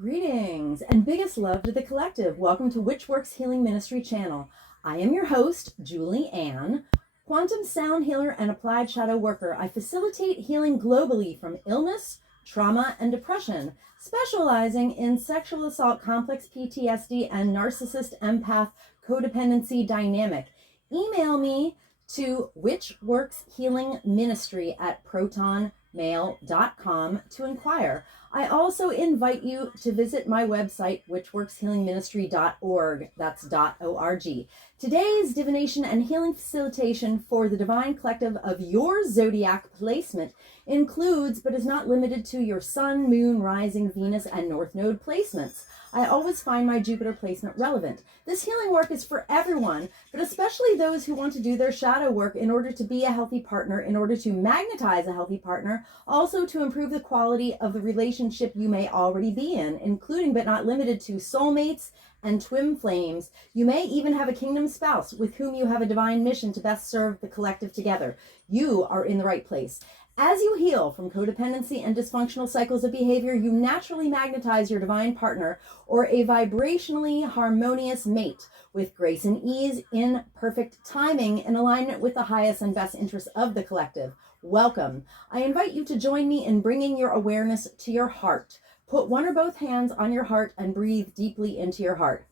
Greetings and biggest love to the collective. Welcome to Witch Works Healing Ministry channel. I am your host, Julie Ann, quantum sound healer and applied shadow worker. I facilitate healing globally from illness, trauma, and depression, specializing in sexual assault, complex PTSD, and narcissist empath codependency dynamic. Email me to witchworkshealingministry@protonmail.com to inquire. I also invite you to visit my website, witchworkshealingministry.org. That's .org. Today's divination and healing facilitation for the divine collective of your zodiac placement includes, but is not limited to, your sun, moon, rising, Venus, and north node placements. I always find my Jupiter placement relevant. This healing work is for everyone, but especially those who want to do their shadow work in order to be a healthy partner, in order to magnetize a healthy partner, also to improve the quality of the relationship you may already be in, including but not limited to soulmates and twin flames. You may even have a kingdom spouse with whom you have a divine mission to best serve the collective together. You are in the right place. As you heal from codependency and dysfunctional cycles of behavior, you naturally magnetize your divine partner or a vibrationally harmonious mate with grace and ease, in perfect timing, in alignment with the highest and best interests of the collective. Welcome. I invite you to join me in bringing your awareness to your heart. Put one or both hands on your heart and breathe deeply into your heart.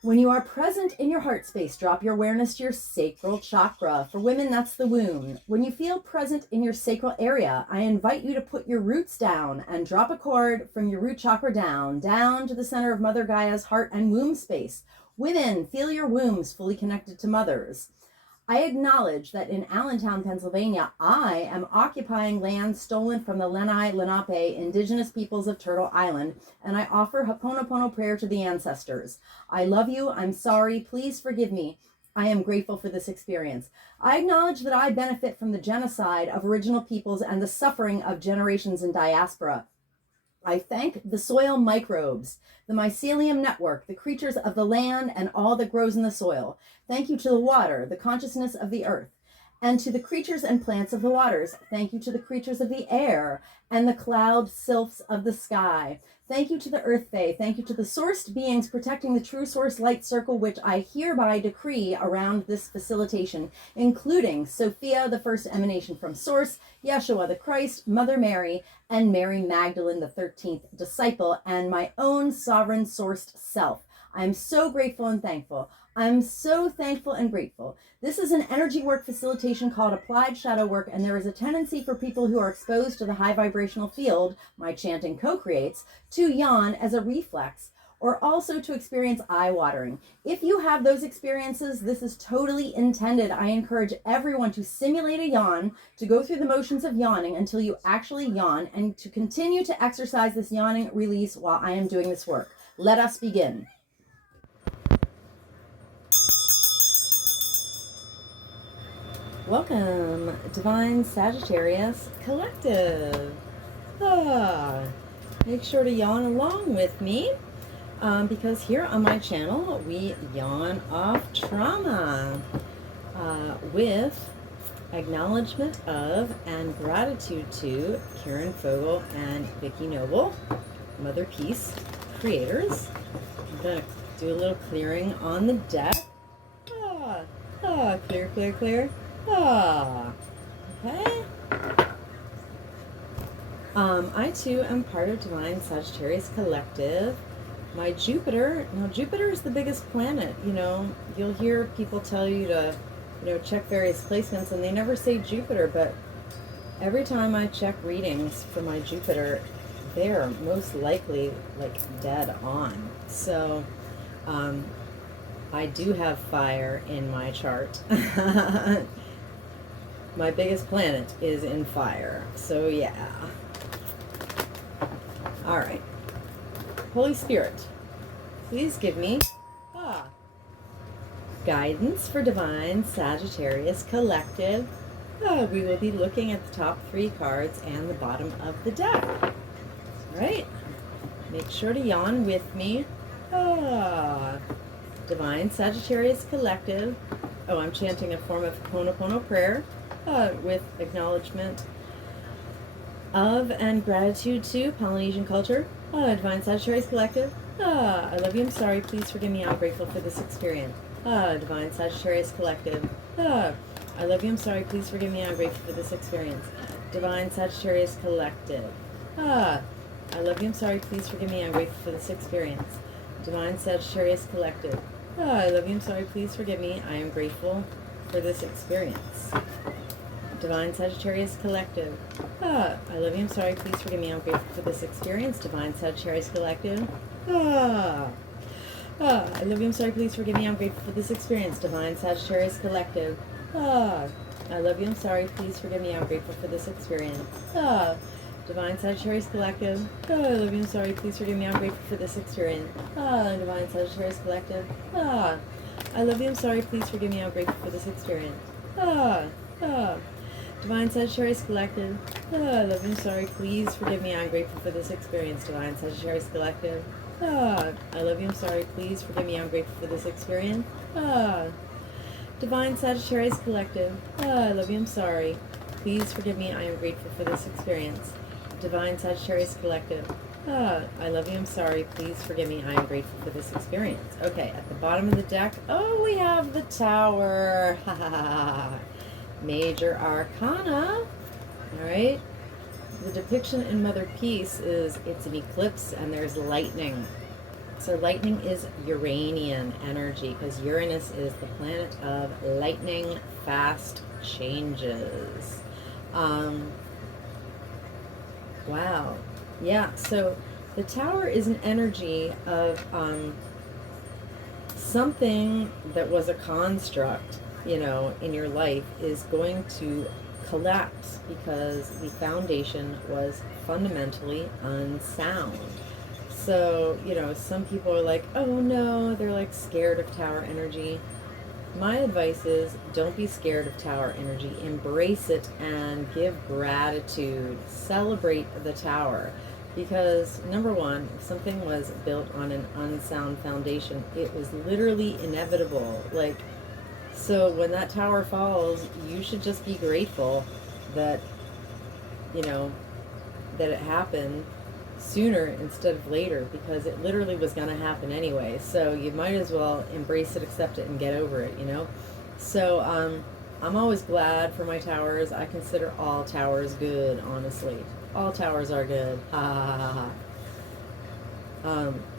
When you are present in your heart space, drop your awareness to your sacral chakra. For women, that's the womb. When you feel present in your sacral area, I invite you to put your roots down and drop a cord from your root chakra down to the center of Mother Gaia's heart and womb space. Women, feel your wombs fully connected to mothers. I acknowledge that in Allentown, Pennsylvania, I am occupying land stolen from the Lenni Lenape indigenous peoples of Turtle Island, and I offer Ho'oponopono prayer to the ancestors. I love you. I'm sorry. Please forgive me. I am grateful for this experience. I acknowledge that I benefit from the genocide of original peoples and the suffering of generations in diaspora. I thank the soil microbes, the mycelium network, the creatures of the land, and all that grows in the soil. Thank you to the water, the consciousness of the earth, and to the creatures and plants of the waters. Thank you to the creatures of the air and the cloud sylphs of the sky. Thank you to the earth fae. Thank you to the sourced beings protecting the true source light circle, which I hereby decree around this facilitation, including Sophia, the first emanation from source, Yeshua the Christ, Mother Mary, and Mary Magdalene, the 13th disciple, and my own sovereign sourced self. I'm so grateful and thankful. I'm so thankful and grateful. This is an energy work facilitation called applied shadow work, and there is a tendency for people who are exposed to the high vibrational field my chanting co-creates to yawn as a reflex, or also to experience eye watering. If you have those experiences, this is totally intended. I encourage everyone to simulate a yawn, to go through the motions of yawning until you actually yawn, and to continue to exercise this yawning release while I am doing this work. Let us begin. Welcome, Divine Sagittarius Collective. Make sure to yawn along with me, because here on my channel, we yawn off trauma with acknowledgement of and gratitude to Karen Fogel and Vicki Noble, Mother Peace creators. I'm going to do a little clearing on the deck. Clear, clear, clear. Okay. I too am part of Divine Sagittarius Collective. My Jupiter, now Jupiter is the biggest planet. You know, you'll hear people tell you to, check various placements, and they never say Jupiter, but every time I check readings for my Jupiter, they're most likely like dead on. So, I do have fire in my chart. My biggest planet is in fire. So yeah. All right. Holy Spirit, please give me guidance for Divine Sagittarius Collective. We will be looking at the top 3 cards and the bottom of the deck. All right. Make sure to yawn with me. Divine Sagittarius Collective. Oh, I'm chanting a form of Ho'oponopono prayer with acknowledgement Of and gratitude to Polynesian culture. Divine Sagittarius Collective. I love you, I'm sorry, please forgive me, I'm grateful for this experience. Divine Sagittarius Collective. I love you, I'm sorry, please forgive me, I'm grateful for this experience. Divine Sagittarius Collective. I love you, I'm sorry, please forgive me, I'm grateful for this experience. Divine Sagittarius Collective. I love you, I'm sorry, please forgive me, I am grateful for this experience. Divine Sagittarius Collective. I love you, I'm sorry, please forgive me, I'm grateful for this experience. Divine Sagittarius Collective. I love you, I'm sorry, please forgive me, I'm grateful for this experience. Divine Sagittarius Collective. I love you, I'm sorry, please forgive me, I'm grateful for this experience. Divine Sagittarius Collective. I love you, I'm sorry, please forgive me, I'm grateful for this experience. Divine Sagittarius Collective. I love you, I'm sorry, please forgive me, I'm grateful for this experience. Divine Sagittarius Collective. I love you, I'm sorry, please forgive me, I'm grateful for this experience. Divine Sagittarius Collective. I love you, I'm sorry, please forgive me, I'm grateful for this experience. Divine Sagittarius Collective. I love you, I'm sorry, please forgive me, I am grateful for this experience. Divine Sagittarius Collective. I love you, I'm sorry, please forgive me, I am grateful for this experience. Okay, at the bottom of the deck, we have the Tower. Major Arcana. Alright. The depiction in Mother Peace is it's an eclipse and there's lightning. So lightning is Uranian energy because Uranus is the planet of lightning fast changes. Wow. Yeah, so the Tower is an energy of something that was a construct, in your life is going to collapse because the foundation was fundamentally unsound. So, some people are like, oh no, they're like scared of Tower energy. My advice is don't be scared of Tower energy. Embrace it and give gratitude. Celebrate the Tower. Because, number one, if something was built on an unsound foundation, it was literally inevitable. So when that tower falls, you should just be grateful that, that it happened sooner instead of later, because it literally was going to happen anyway. So you might as well embrace it, accept it, and get over it, So I'm always glad for my towers. I consider all towers good, honestly. All towers are good. Ha ha ha ha.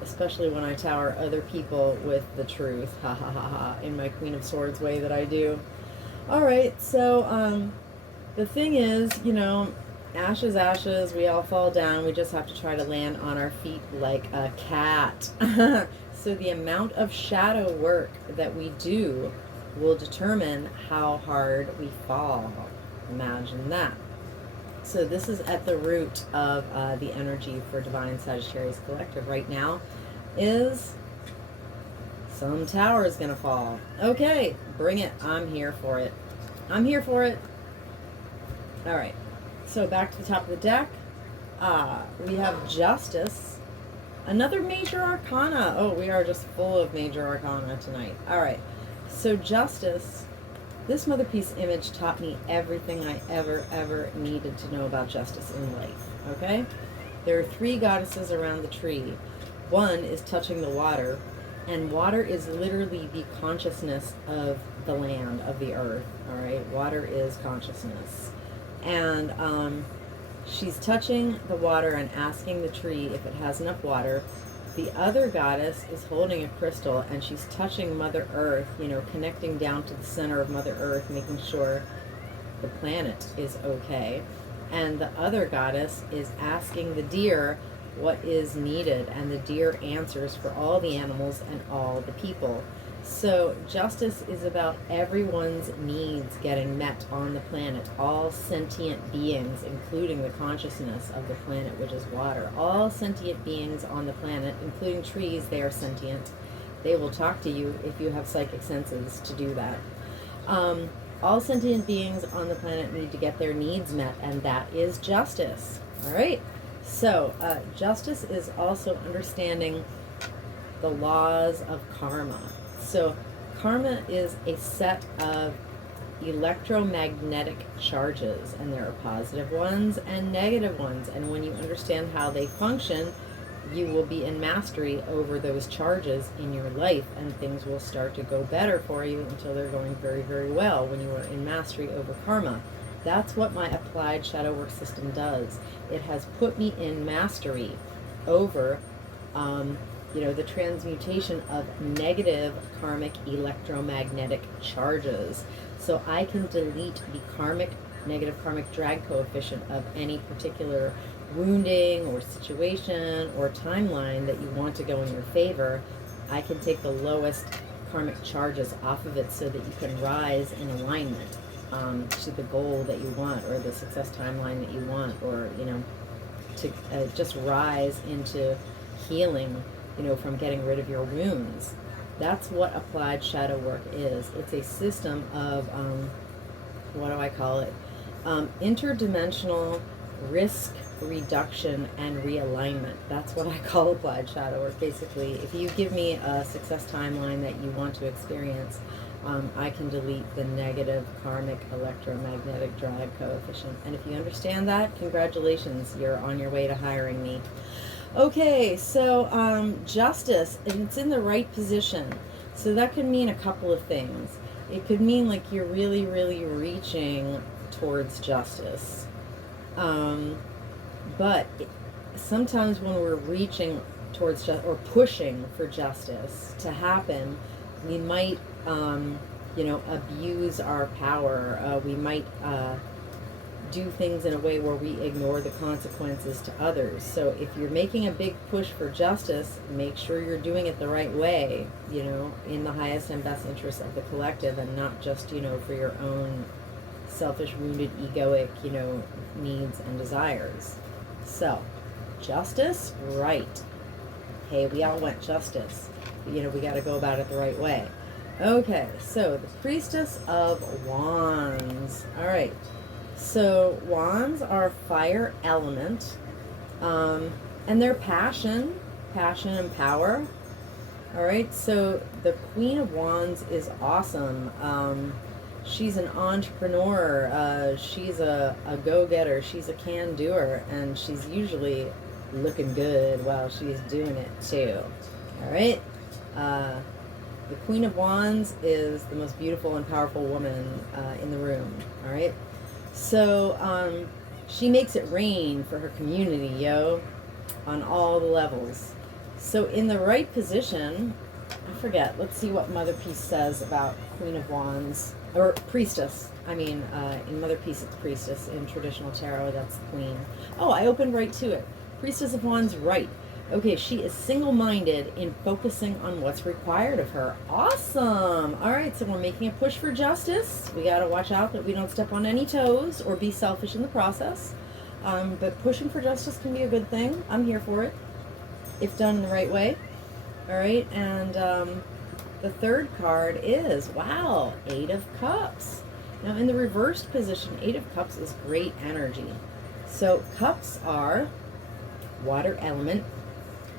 Especially when I tower other people with the truth, ha ha ha ha, in my Queen of Swords way that I do. Alright, so the thing is, ashes, ashes, we all fall down, we just have to try to land on our feet like a cat. So the amount of shadow work that we do will determine how hard we fall. Imagine that. So this is at the root of the energy for Divine Sagittarius Collective right now is some tower is going to fall. Okay, bring it. I'm here for it. I'm here for it. All right. So back to the top of the deck. We have Justice. Another Major Arcana. Oh, we are just full of Major Arcana tonight. All right. So Justice. This Mother Peace image taught me everything I ever needed to know about justice in life, okay? There are 3 goddesses around the tree. One is touching the water, and water is literally the consciousness of the land, of the earth, all right? Water is consciousness. And she's touching the water and asking the tree if it has enough water. The other goddess is holding a crystal and she's touching Mother Earth, connecting down to the center of Mother Earth, making sure the planet is okay. And the other goddess is asking the deer what is needed, and the deer answers for all the animals and all the people. So justice is about everyone's needs getting met on the planet. All sentient beings, including the consciousness of the planet, which is water. All sentient beings on the planet, including trees, they are sentient. They will talk to you if you have psychic senses to do that. All sentient beings on the planet need to get their needs met, and that is justice. All right? So justice is also understanding the laws of karma. So karma is a set of electromagnetic charges, and there are positive ones and negative ones. And when you understand how they function, you will be in mastery over those charges in your life, and things will start to go better for you until they're going very, very well when you are in mastery over karma. That's what my applied shadow work system does. It has put me in mastery over the transmutation of negative karmic electromagnetic charges. So I can delete the negative karmic drag coefficient of any particular wounding or situation or timeline that you want to go in your favor. I can take the lowest karmic charges off of it so that you can rise in alignment to the goal that you want, or the success timeline that you want, or to just rise into healing, from getting rid of your wounds. That's what applied shadow work is. It's a system of what do I call it? Interdimensional risk reduction and realignment. That's what I call applied shadow work. Basically, if you give me a success timeline that you want to experience, I can delete the negative karmic electromagnetic drag coefficient. And if you understand that, congratulations, you're on your way to hiring me. Okay, so justice, and it's in the right position. So that could mean a couple of things. It could mean like you're really, really reaching towards justice. But sometimes when we're reaching towards or pushing for justice to happen, we might, abuse our power. We might do things in a way where we ignore the consequences to others. So if you're making a big push for justice, make sure you're doing it the right way, in the highest and best interest of the collective, and not just, for your own selfish, wounded, egoic, needs and desires. So, justice, right. Hey, we all want justice. But, we got to go about it the right way. Okay, so the Priestess of Wands. All right. So, wands are fire element, and they're passion and power. All right, so the Queen of Wands is awesome. She's an entrepreneur. She's a go-getter. She's a can-doer, and she's usually looking good while she's doing it too. All right. The Queen of Wands is the most beautiful and powerful woman in the room. All right. So she makes it rain for her community, on all the levels. So in the right position, I forget, let's see what Mother Peace says about Queen of Wands, or Priestess. In Mother Peace it's Priestess. In traditional tarot, that's Queen. Oh, I opened right to it. Priestess of Wands, right. Okay, she is single-minded in focusing on what's required of her. Awesome! All right, so we're making a push for justice. We got to watch out that we don't step on any toes or be selfish in the process. But pushing for justice can be a good thing. I'm here for it, if done in the right way. All right, and the third card is, wow, Eight of Cups. Now, in the reversed position, Eight of Cups is great energy. So cups are water element.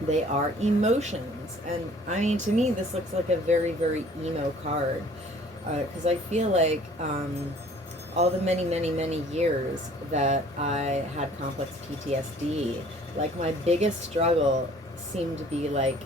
They are emotions. And to me, this looks like a very, very emo card. Because I feel like all the many, many, many years that I had complex PTSD, like my biggest struggle seemed to be like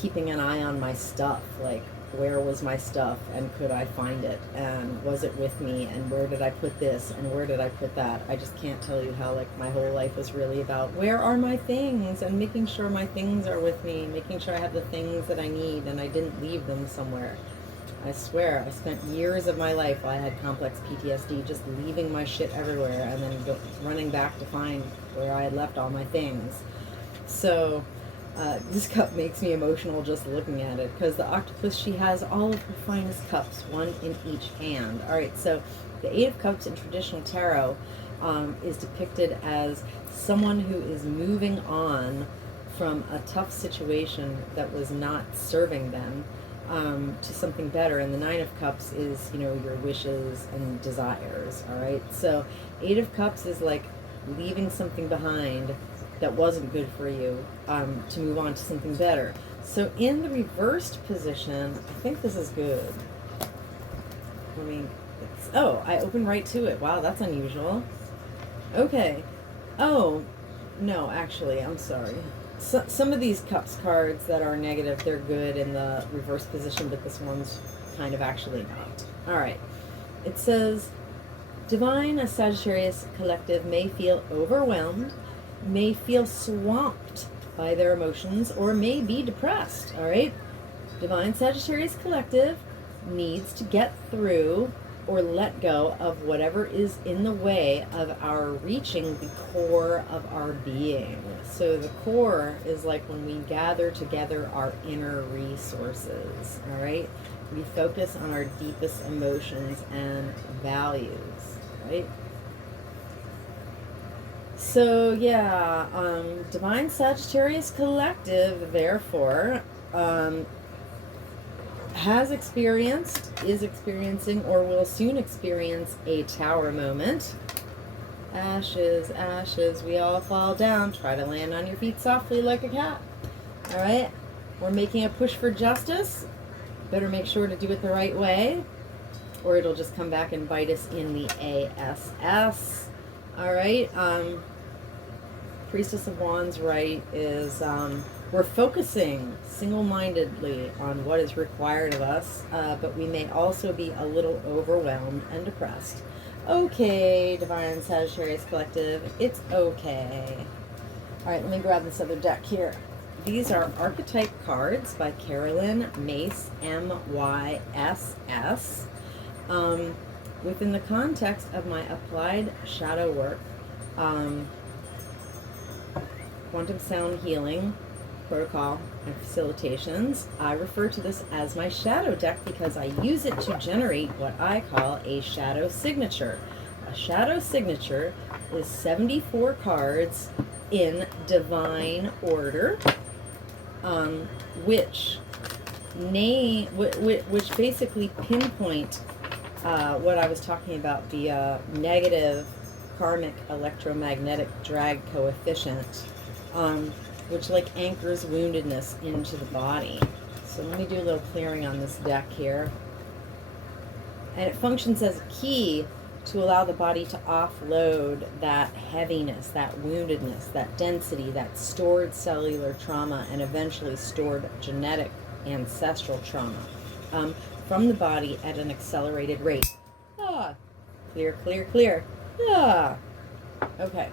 keeping an eye on my stuff. Like, where was my stuff, and could I find it, and was it with me, and where did I put this, and where did I put that? I just can't tell you how, like, my whole life was really about where are my things, and making sure my things are with me, making sure I have the things that I need and I didn't leave them somewhere. I swear, I spent years of my life while I had complex PTSD just leaving my shit everywhere and then running back to find where I had left all my things. So this cup makes me emotional just looking at it, because the octopus, she has all of her finest cups, one in each hand. All right, so the Eight of Cups in traditional tarot is depicted as someone who is moving on from a tough situation that was not serving them to something better. And the Nine of Cups is, your wishes and desires. All right, so Eight of Cups is like leaving something behind that wasn't good for you, to move on to something better. So in the reversed position, I think this is good. Let's Oh, I opened right to it. Wow, that's unusual. Okay. Oh, no, actually, I'm sorry. So, some of these cups cards that are negative, they're good in the reverse position, but this one's kind of actually not. All right. It says, Divine Sagittarius collective may feel overwhelmed, may feel swamped by their emotions, or may be depressed. All right. Divine Sagittarius collective needs to get through or let go of whatever is in the way of our reaching the core of our being. So the core is like when we gather together our inner resources, all right? We focus on our deepest emotions and values, right? So yeah, Divine Sagittarius collective, therefore, has experienced, is experiencing, or will soon experience a tower moment. Ashes, ashes, we all fall down. Try to land on your feet softly like a cat. All right? We're making a push for justice. Better make sure to do it the right way, or it'll just come back and bite us in the ASS. All right? Priestess of Wands, right, is we're focusing single-mindedly on what is required of us, but we may also be a little overwhelmed and depressed. Okay, Divine Sagittarius Collective, it's okay. All right, let me grab this other deck here. These are archetype cards by Carolyn Mace, M-Y-S-S. Within the context of my applied shadow work, quantum sound healing protocol and facilitations, I refer to this as my shadow deck because I use it to generate what I call a shadow signature. A shadow signature is 74 cards in divine order, which basically pinpoint what I was talking about, the negative karmic electromagnetic drag coefficient, which like anchors woundedness into the body. So let me do a little clearing on this deck here. And it functions as a key to allow the body to offload that heaviness, that woundedness, that density, that stored cellular trauma, and eventually stored genetic ancestral trauma from the body at an accelerated rate. Ah, clear, clear, clear. Ah, okay.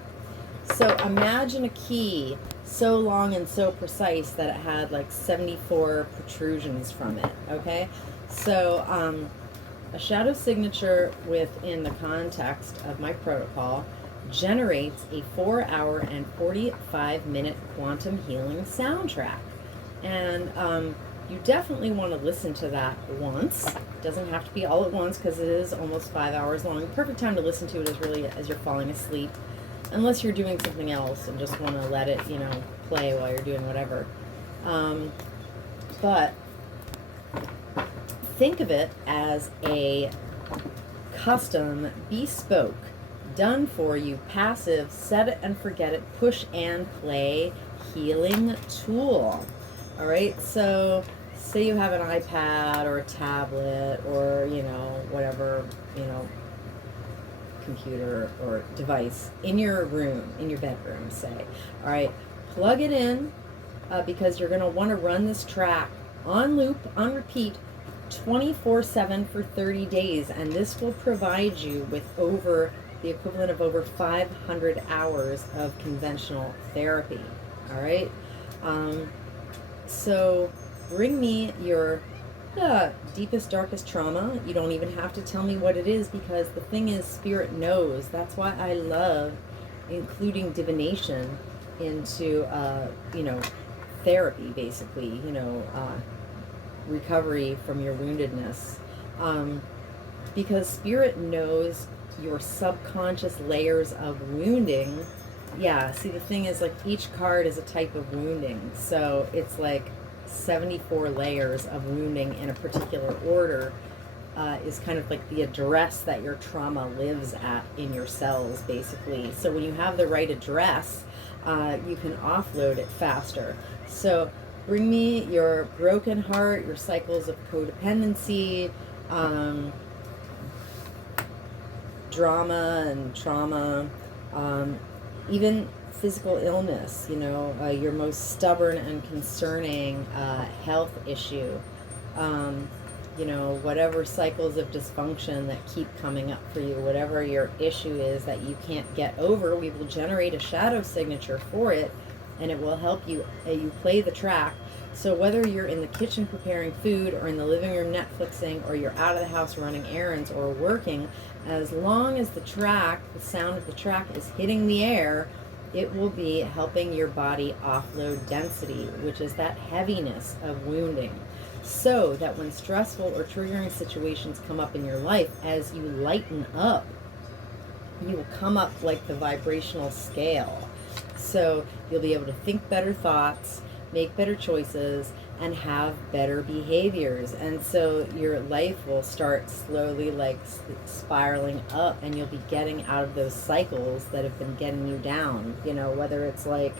So imagine a key so long and so precise that it had like 74 protrusions from it, okay? So a shadow signature within the context of my protocol generates a 4-hour and 45-minute quantum healing soundtrack. And you definitely want to listen to that once. It doesn't have to be all at once because it is almost 5 hours long. The perfect time to listen to it is really as you're falling asleep. Unless you're doing something else and just want to let it, you know, play while you're doing whatever. But think of it as a custom, bespoke, done for you, passive, set it and forget it, push and play healing tool. All right, so say you have an iPad or a tablet or, you know, whatever, you know, computer or device in your room, in your bedroom, say. All right, plug it in because you're going to want to run this track on loop, on repeat, 24/7 for 30 days, and this will provide you with over the equivalent of over 500 hours of conventional therapy. All right, so bring me your deepest, darkest trauma. You don't even have to tell me what it is because the thing is, Spirit knows. That's why I love including divination into, you know, therapy, basically, you know, recovery from your woundedness. Because Spirit knows your subconscious layers of wounding. Yeah, see, the thing is, like, each card is a type of wounding. So it's like 74 layers of wounding in a particular order is kind of like the address that your trauma lives at in your cells, basically. So when you have the right address, you can offload it faster. So bring me your broken heart, your cycles of codependency, drama and trauma, even physical illness, you know, your most stubborn and concerning health issue, you know, whatever cycles of dysfunction that keep coming up for you, whatever your issue is that you can't get over, we will generate a shadow signature for it, and it will help you, you play the track. So whether you're in the kitchen preparing food, or in the living room Netflixing, or you're out of the house running errands or working, as long as the track, the sound of the track is hitting the air, it will be helping your body offload density, which is that heaviness of wounding. So that when stressful or triggering situations come up in your life, as you lighten up, you will come up like the vibrational scale. So you'll be able to think better thoughts, make better choices, and have better behaviors. And so your life will start slowly like spiraling up, and you'll be getting out of those cycles that have been getting you down, you know, whether it's like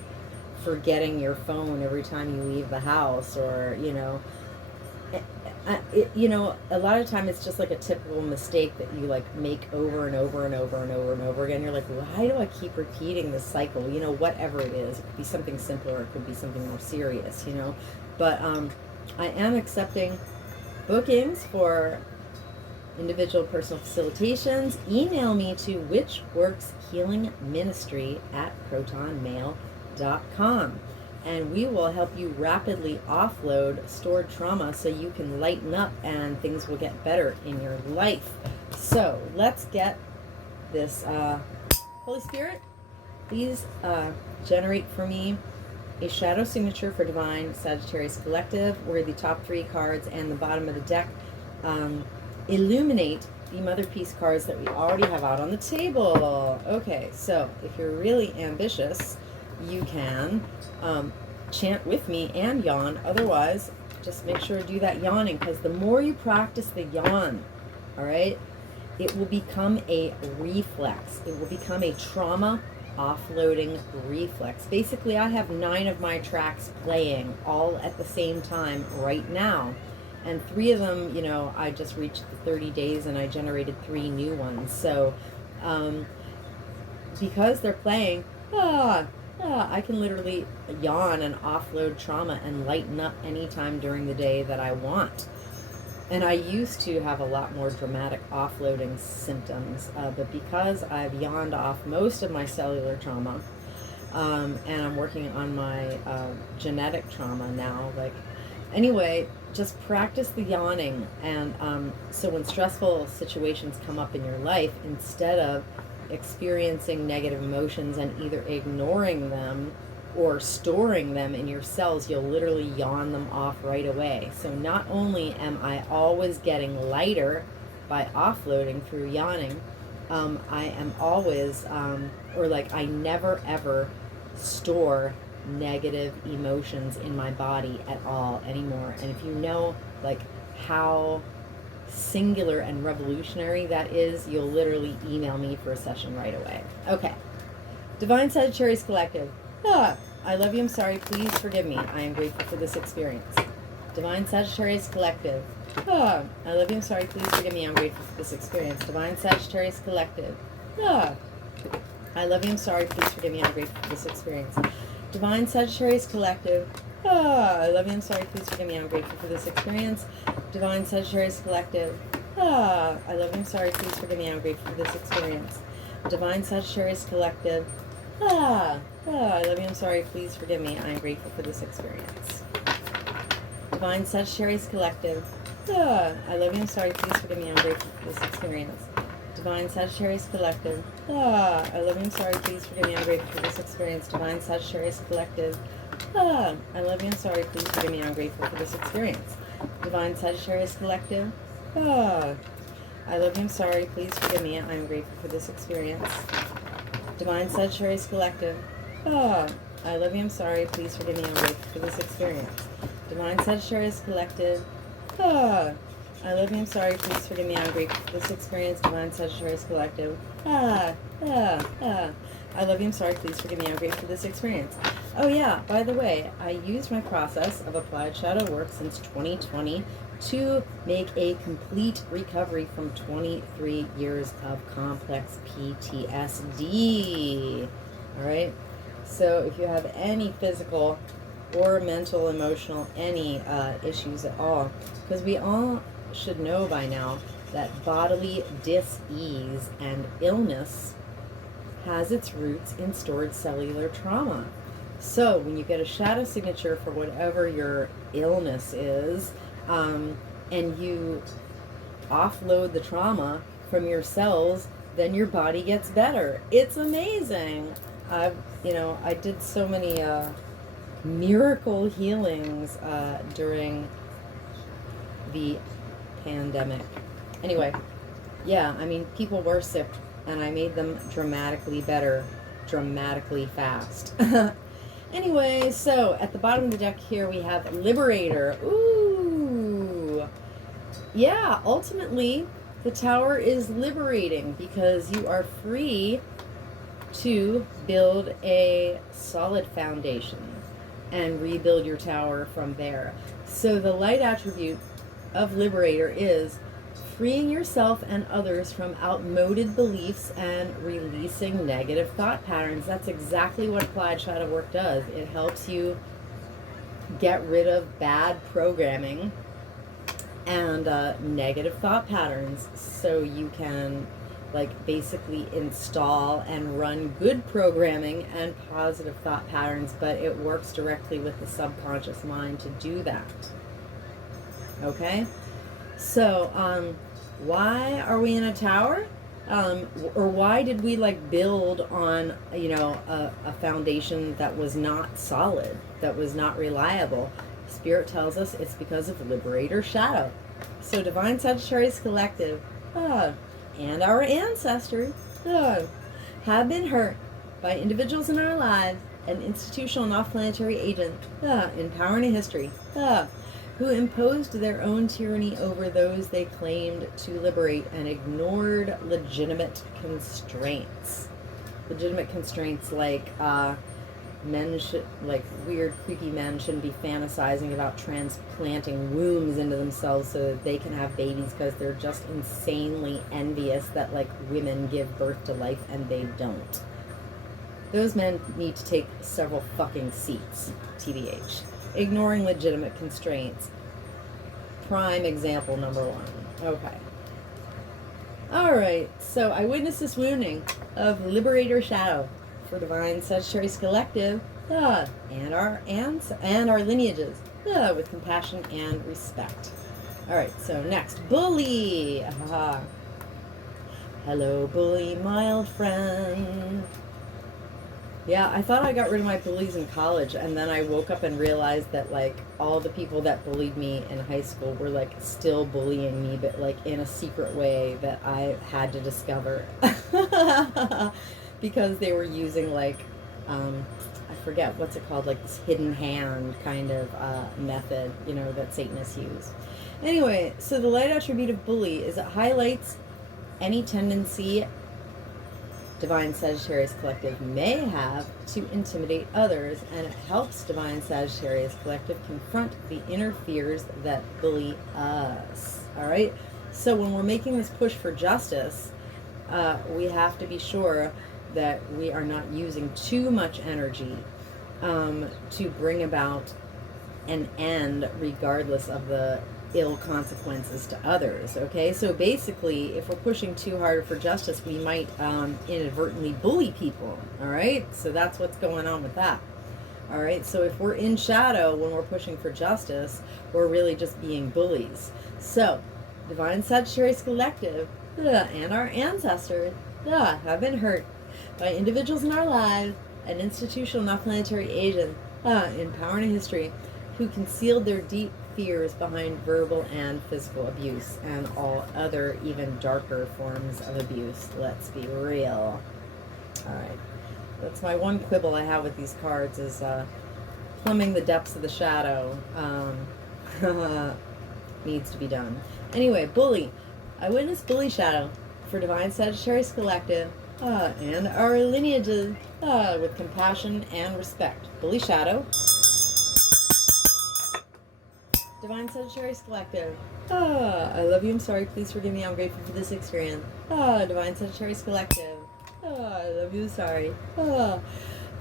forgetting your phone every time you leave the house, or, you know, you know, a lot of time it's just like a typical mistake that you like make over and over and over and over and over again. You're like, why do I keep repeating this cycle? You know, whatever it is, it could be something simpler, or it could be something more serious, you know. But I am accepting bookings for individual personal facilitations. Email me to witchworkshealingministry@protonmail.com. And we will help you rapidly offload stored trauma so you can lighten up and things will get better in your life. So let's get this. Holy Spirit, please generate for me a shadow signature for Divine Sagittarius Collective, where the top 3 cards and the bottom of the deck illuminate the Mother Peace cards that we already have out on the table. Okay, so if you're really ambitious, you can chant with me and yawn. Otherwise, just make sure to do that yawning, because the more you practice the yawn, all right, it will become a reflex. It will become a trauma offloading reflex. Basically, I have 9 of my tracks playing all at the same time right now. And 3 of them, you know, I just reached the 30 days and I generated 3 new ones. So, because they're playing, I can literally yawn and offload trauma and lighten up anytime during the day that I want. And I used to have a lot more dramatic offloading symptoms, but because I've yawned off most of my cellular trauma, and I'm working on my genetic trauma now, like, anyway, just practice the yawning. And so when stressful situations come up in your life, instead of experiencing negative emotions and either ignoring them or storing them in your cells, you'll literally yawn them off right away. So not only am I always getting lighter by offloading through yawning, I am always, or like I never ever store negative emotions in my body at all anymore. And if you know like how singular and revolutionary that is, you'll literally email me for a session right away. Okay. Divine Sagittarius Collective. I love you, I'm sorry, please forgive me. I am grateful for this experience. Divine Sagittarius Collective. I love you, I'm sorry, please forgive me. I'm grateful for this experience. Divine Sagittarius Collective. I love you, I'm sorry, please forgive me. I'm grateful for this experience. Divine Sagittarius Collective. I love you, I'm sorry, please forgive me. I'm grateful for this experience. Divine Sagittarius Collective. I love you, I'm sorry, please forgive me. I'm grateful for this experience. Divine Sagittarius Collective. I love you, I'm sorry, please forgive me. I am grateful for this experience. Divine Sagittarius Collective. I love you, I'm sorry, please forgive me. I'm grateful for this experience. Divine Sagittarius Collective. I love you, I'm sorry, please forgive me. I'm grateful for this experience. Divine Sagittarius Collective. I love you, I'm sorry, please forgive me. I'm grateful for this experience. Divine Sagittarius Collective. I love you, I'm sorry, please forgive me. I am grateful for this experience. Divine Sagittarius Collective. I love you, I'm sorry, please forgive me. I'm grateful for this experience. Divine Sagittarius Collective. I love you, I'm sorry, please forgive me. I'm grateful for this experience. Divine Sagittarius Collective. I love you, I'm sorry, please forgive me. I'm grateful for this experience. Oh yeah, by the way, I used my process of applied shadow work since 2020 to make a complete recovery from 23 years of complex PTSD. All right. So if you have any physical or mental, emotional, any issues at all, because we all should know by now that bodily dis-ease and illness has its roots in stored cellular trauma. So when you get a shadow signature for whatever your illness is, and you offload the trauma from your cells, then your body gets better. It's amazing. I did so many miracle healings during the pandemic. Anyway, yeah, I mean, people were sick, and I made them dramatically better, dramatically fast. Anyway, so at the bottom of the deck here we have Liberator. Ooh. Yeah, ultimately, the Tower is liberating because you are free to build a solid foundation and rebuild your tower from there. So the light attribute of Liberator is freeing yourself and others from outmoded beliefs and releasing negative thought patterns. That's exactly what applied shadow work does. It helps you get rid of bad programming and negative thought patterns, so you can basically install and run good programming and positive thought patterns, but it works directly with the subconscious mind to do that. Okay? So, why are we in a tower? Or why did we build on, a foundation that was not solid, that was not reliable? Spirit tells us it's because of Liberator Shadow. So Divine Sagittarius Collective, and our ancestors, have been hurt by individuals in our lives and institutional and off-planetary agents, in power and history, who imposed their own tyranny over those they claimed to liberate and ignored legitimate constraints. Legitimate constraints men should, weird, creepy men shouldn't be fantasizing about transplanting wombs into themselves so that they can have babies because they're just insanely envious that, women give birth to life and they don't. Those men need to take several fucking seats, TBH. Ignoring legitimate constraints. Prime example number 1. Okay. Alright, so I witnessed this wounding of Liberator Shadow for Divine Sagittarius Collective, and our lineages, with compassion and respect. Alright, so next, Bully. Hello, Bully, my old friend. Yeah, I thought I got rid of my bullies in college, and then I woke up and realized that, all the people that bullied me in high school were, still bullying me, but, in a secret way that I had to discover. Because they were using, I forget, what's it called, this hidden hand kind of method, that Satanists use. Anyway, so the light attribute of Bully is it highlights any tendency Divine Sagittarius Collective may have to intimidate others, and it helps Divine Sagittarius Collective confront the inner fears that bully us. Alright? So when we're making this push for justice, we have to be sure that we are not using too much energy to bring about an end regardless of the ill consequences to others. Okay, so basically, if we're pushing too hard for justice, we might inadvertently bully people. All right, so that's what's going on with that. All right, so if we're in shadow when we're pushing for justice, we're really just being bullies. So Divine Sagittarius Collective and our ancestors have been hurt by individuals in our lives and institutional and off-planetary agents in power and history who concealed their deep fears behind verbal and physical abuse and all other even darker forms of abuse. Let's be real. Alright. That's my one quibble I have with these cards is plumbing the depths of the shadow needs to be done. Anyway, Bully. I witnessed Bully Shadow for Divine Sagittarius Collective and our lineages with compassion and respect. Bully Shadow. Divine Sagittarius Collective. I love you, I'm sorry, please forgive me, I'm grateful for this experience. Divine Sagittarius Collective. I love you, sorry.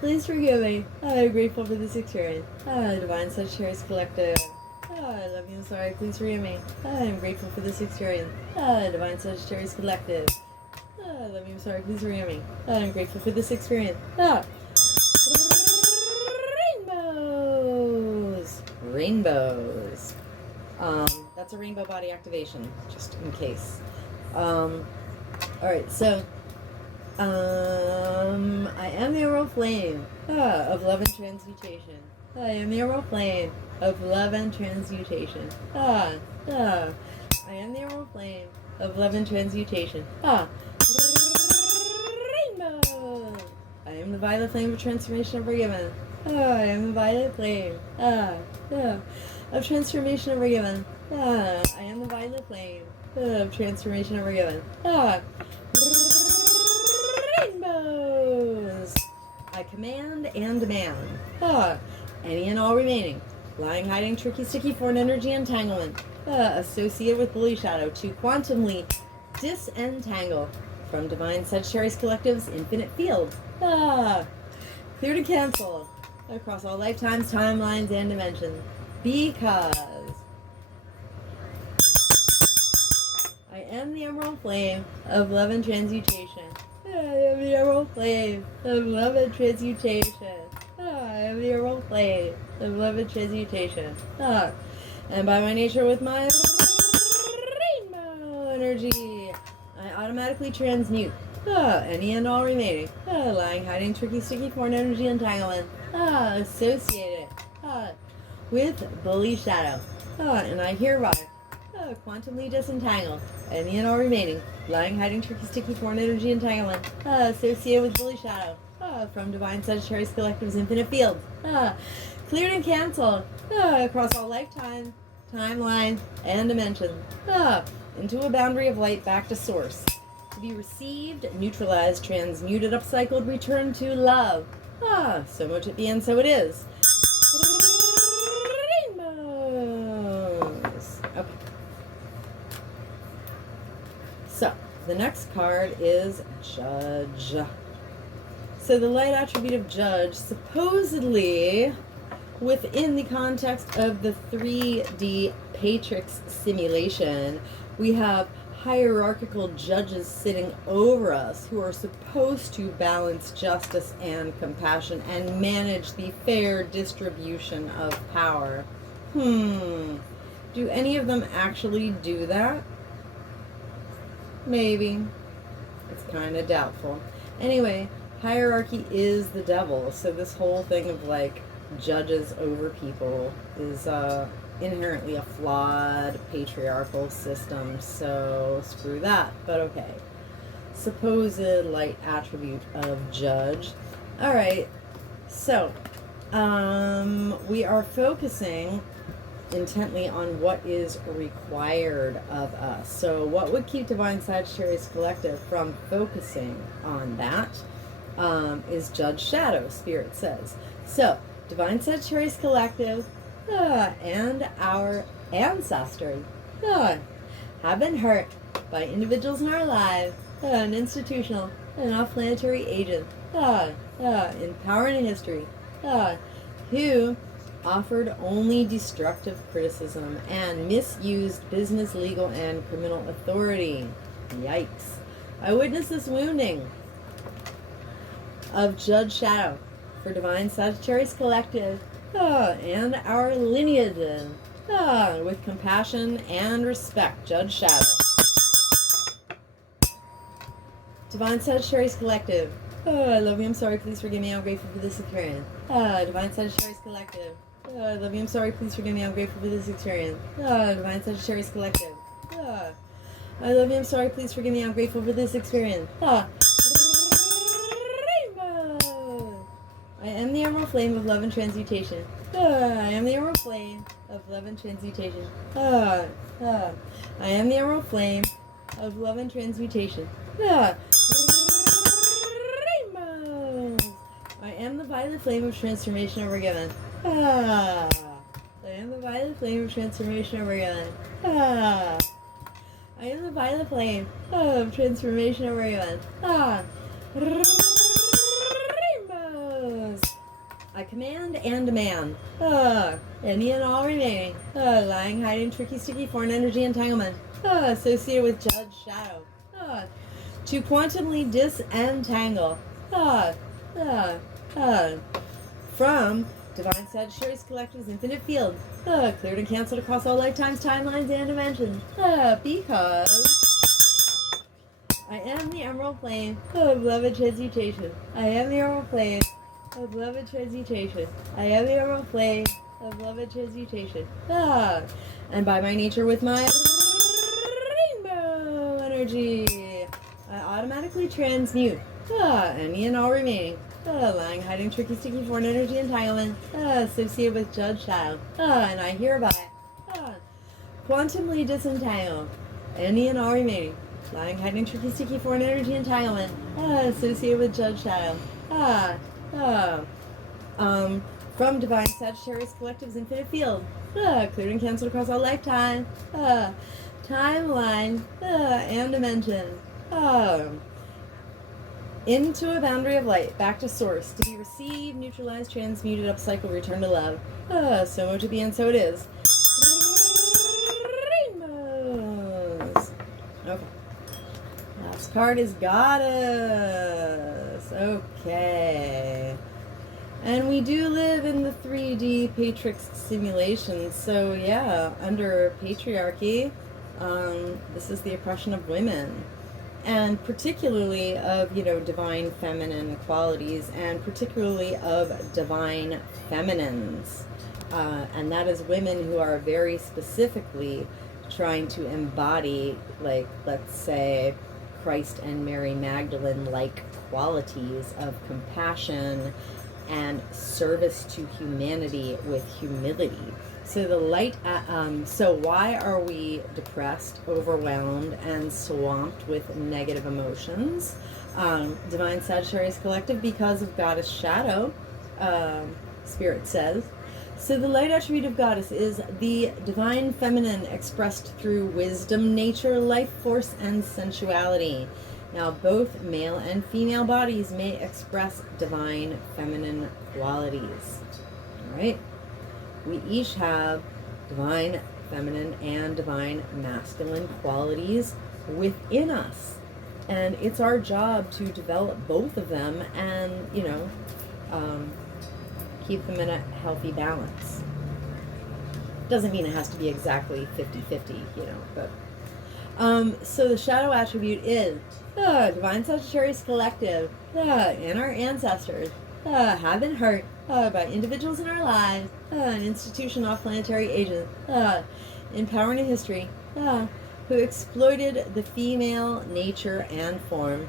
Please forgive me, I'm grateful for this experience. Divine Sagittarius Collective. I love you, I'm sorry, please forgive me, I'm grateful for this experience. Divine Sagittarius Collective. I love you, I'm sorry, please forgive me, I'm grateful for this experience. Rainbows. That's a rainbow body activation, just in case. Alright, so I am the emerald flame of love and transmutation. I am the emerald flame of love and transmutation. I am the emerald flame of love and transmutation. Rainbow. I am the violet flame of transformation of forgiven. I am the violet flame of transformation of forgiven. I am the violet flame of transformation of forgiven. Rainbows. I command and demand any and all remaining lying, hiding, tricky, sticky, foreign energy entanglement associated with Bully Shadow to quantumly disentangle from Divine Sagittarius Collective's infinite field. Clear to cancel across all lifetimes, timelines, and dimensions. Because I am the emerald flame of love and transmutation. I am the emerald flame of love and transmutation. I am the emerald flame of love and transmutation. And by my nature, with my rainbow energy, I automatically transmute any and all remaining lying, hiding, tricky, sticky, foreign energy entanglement associated with Bully Shadow. And I hereby quantumly disentangle any and all remaining lying, hiding, tricky, sticky, foreign energy entanglement associated with Bully Shadow from Divine Sagittarius Collective's infinite field. Cleared and canceled across all lifetime, timeline, and dimensions into a boundary of light back to source. To be received, neutralized, transmuted, upcycled, returned to love. So much it be and so it is. Rainbows. Okay. So, the next card is Judge. So the light attribute of Judge, supposedly within the context of the 3D Patrix simulation, we have hierarchical judges sitting over us who are supposed to balance justice and compassion and manage the fair distribution of power. Do any of them actually do that? Maybe. It's kind of doubtful. Anyway, hierarchy is the devil, so this whole thing of like judges over people is inherently a flawed patriarchal system, so screw that. But okay, supposed light attribute of Judge. All right, so we are focusing intently on what is required of us. So what would keep Divine Sagittarius Collective from focusing on that is Judge Shadow, Spirit says. So Divine Sagittarius Collective and our ancestry have been hurt by individuals in our lives and institutional and off-planetary agents in power and history who offered only destructive criticism and misused business, legal, and criminal authority. Yikes. I witnessed this wounding of Judge Shadow for Divine Sagittarius Collective and our lineage with compassion and respect. Judge Shadow. Divine Sagittarius Collective. I love you, I'm sorry, please forgive me, I'm grateful for this experience. Divine Sagittarius Collective. I love you, I'm sorry, please forgive me, I'm grateful for this experience. Divine Sagittarius Collective. I love you, I'm sorry, please forgive me, I'm grateful for this experience. Rainbow. I am the emerald flame of love and transmutation. I am the emerald flame of love and transmutation. I am the emerald flame of love and transmutation. violet flame of transformation ever given. Ah. I am the violet flame of transformation ever given. Ah. I am the violet flame of transformation ever given. Ah. Rainbows. I command and demand. Any and all remaining. Lying, hiding, tricky, sticky, foreign energy entanglement. Associated with judge shadow. To quantumly disentangle. From Divine Sagittarius Collective's infinite field. Cleared and cancelled across all lifetimes, timelines, and dimensions. Because I am the emerald flame of love and transmutation. I am the emerald flame of love and transmutation. I am the emerald flame of love and transmutation. And by my nature, with my rainbow energy, I automatically transmute any and all remaining lying, hiding, tricky, sticky, foreign energy entanglement associated with judge shadow. And I hereby quantumly disentangle any and all remaining lying, hiding, tricky, sticky, foreign energy entanglement associated with judge shadow. From Divine Sagittarius Collective's infinite field. Cleared and cancelled across all lifetime, timeline, and dimension. Into a boundary of light, back to source, to be received, neutralized, transmuted, upcycled, returned to love. So much to be, and so it is. Rainbows. Okay. Last card is Goddess. Okay. And we do live in the 3D Patrix simulation. So yeah, under patriarchy, this is the oppression of women. And particularly of, divine feminine qualities, and particularly of divine feminines. And that is women who are very specifically trying to embody, let's say, Christ and Mary Magdalene-like qualities of compassion and service to humanity with humility. So the light, so why are we depressed, overwhelmed, and swamped with negative emotions? Divine Sagittarius Collective, because of Goddess Shadow, Spirit says. So the light attribute of Goddess is the divine feminine expressed through wisdom, nature, life force, and sensuality. Now, both male and female bodies may express divine feminine qualities. All right? We each have divine feminine and divine masculine qualities within us. And it's our job to develop both of them and, keep them in a healthy balance. Doesn't mean it has to be exactly 50-50, but... so the shadow attribute is Divine Sagittarius Collective and our ancestors have been hurt by individuals in our lives, an institution off planetary agents, in power and in history, who exploited the female nature and form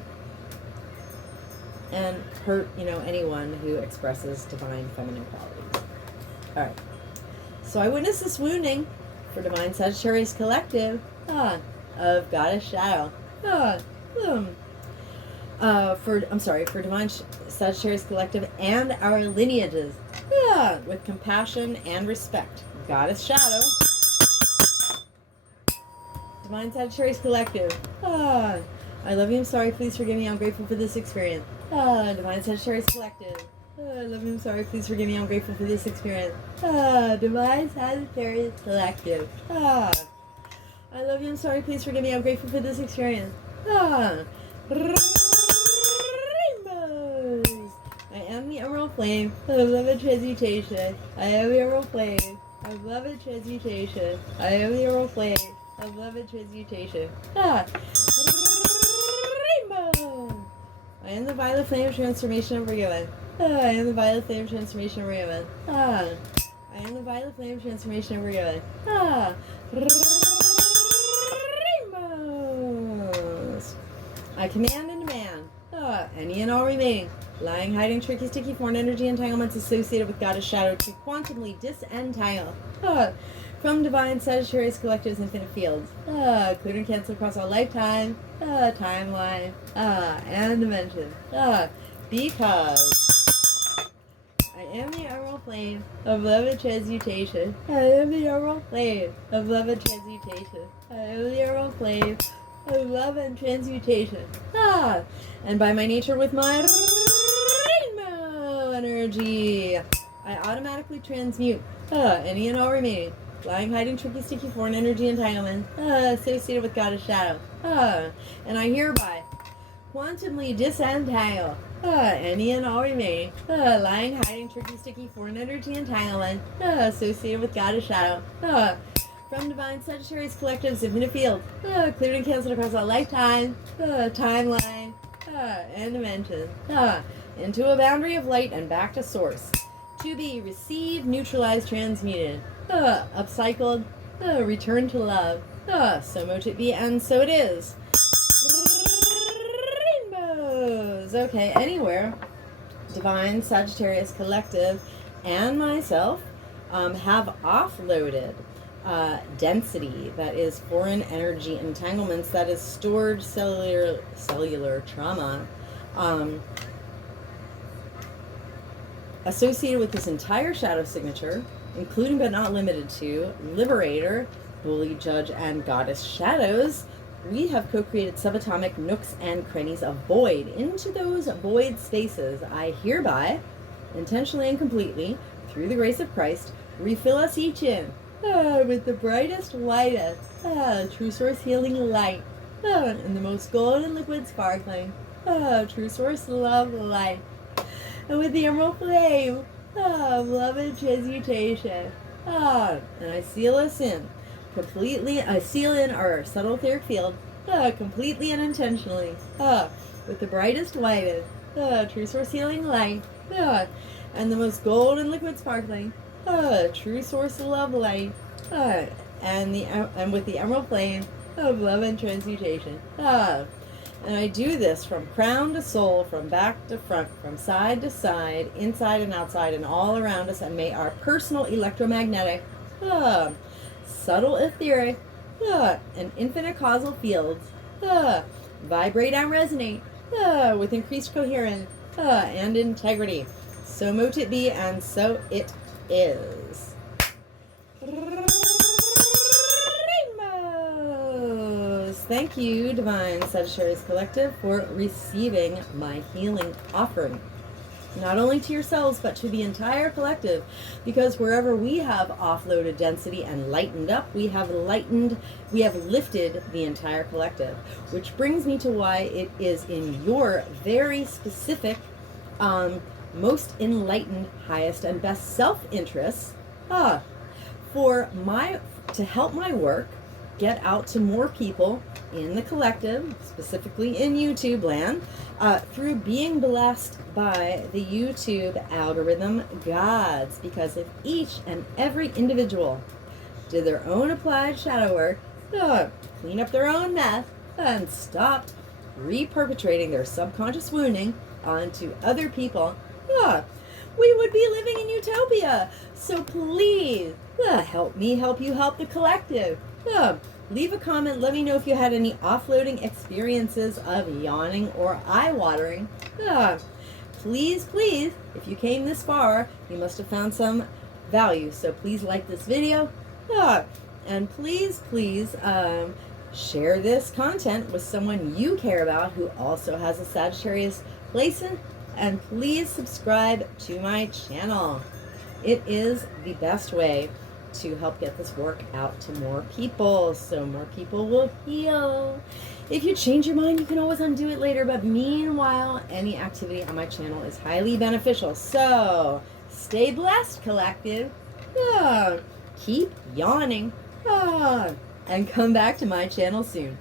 and hurt, anyone who expresses divine feminine qualities. All right. So I witnessed this wounding for Divine Sagittarius Collective of Goddess Shadow. For Divine Sagittarius Collective and our lineages, with compassion and respect. Goddess Shadow. Divine Sagittarius Collective. I love you, I'm sorry, please forgive me, I'm grateful for this experience. Divine Sagittarius Collective. I love you, I'm sorry, please forgive me, I'm grateful for this experience. Divine Sagittarius Collective. I love you, I'm sorry, please forgive me, I'm grateful for this experience. Rainbows. I am the emerald flame of love and transmutation. I am the emerald flame of love and transmutation. I am the emerald flame of love and transmutation. Rainbow. I am the violet flame of transformation and forgiven. I am the violet flame of transformation and forgiven. I am the violet flame of transformation and forgiven. Rainbows. I command and demand any and all remaining lying, hiding, tricky, sticky, foreign energy entanglements associated with Goddess Shadow to quantumly disentangle from Divine Sagittarius Collective's infinite fields, cleared and cancelled across all lifetime, timeline, and dimension, because am the emerald flame of love and transmutation. I am the emerald flame of love and transmutation. I am the emerald flame of love and transmutation. And by my nature with my rainbow energy, I automatically transmute any and all remaining lying, hiding, tricky, sticky, foreign energy entanglement associated with goddess shadow. And I hereby quantumly disentangle any and all remaining lying, hiding, tricky, sticky, foreign energy entanglement associated with goddess shadow from divine Sagittarius collectives infinite field, cleared and canceled across all lifetime, timeline, and dimension, into a boundary of light and back to source. To be received, neutralized, transmuted, upcycled, returned to love. So mote it be, and so it is. Rainbows. Okay, anywhere. Divine Sagittarius collective and myself have offloaded density, that is foreign energy entanglements, that is stored cellular trauma associated with this entire shadow signature, including but not limited to liberator, bully, judge, and goddess shadows. We have co-created subatomic nooks and crannies of void. Into those void spaces, I hereby, intentionally and completely, through the grace of Christ, refill us each in with the brightest, whitest, true source healing light, and the most golden liquid sparkling, true source love light, and with the emerald flame of love and transmutation. And I seal us in completely. I seal in our subtle etheric field completely and intentionally with the brightest, whitest, true source healing light, and the most golden liquid sparkling, true source of love light, and with the emerald flame of love and transmutation. And I do this from crown to sole, from back to front, from side to side, inside and outside, and all around us. And may our personal electromagnetic, subtle etheric, and infinite causal fields vibrate and resonate with increased coherence and integrity. So mote it be, and so it is. Thank you, Divine Sagittarius Collective, for receiving my healing offering. Not only to yourselves, but to the entire collective, because wherever we have offloaded density and lightened up, we have lifted the entire collective. Which brings me to why it is in your very specific, most enlightened, highest, and best self-interests, to help my work get out to more people in the collective, specifically in YouTube land, through being blessed by the YouTube algorithm gods. Because if each and every individual did their own applied shadow work, clean up their own mess, and stopped re-perpetrating their subconscious wounding onto other people, we would be living in utopia. So please, help me help you help the collective. Leave a comment. Let me know if you had any offloading experiences of yawning or eye-watering. Please, please, if you came this far, you must have found some value. So please like this video. And please, please, share this content with someone you care about who also has a Sagittarius placement. And please subscribe to my channel. It is the best way to help get this work out to more people, so more people will heal. If you change your mind, you can always undo it later, but meanwhile, any activity on my channel is highly beneficial. So stay blessed, collective. Keep yawning, and come back to my channel soon.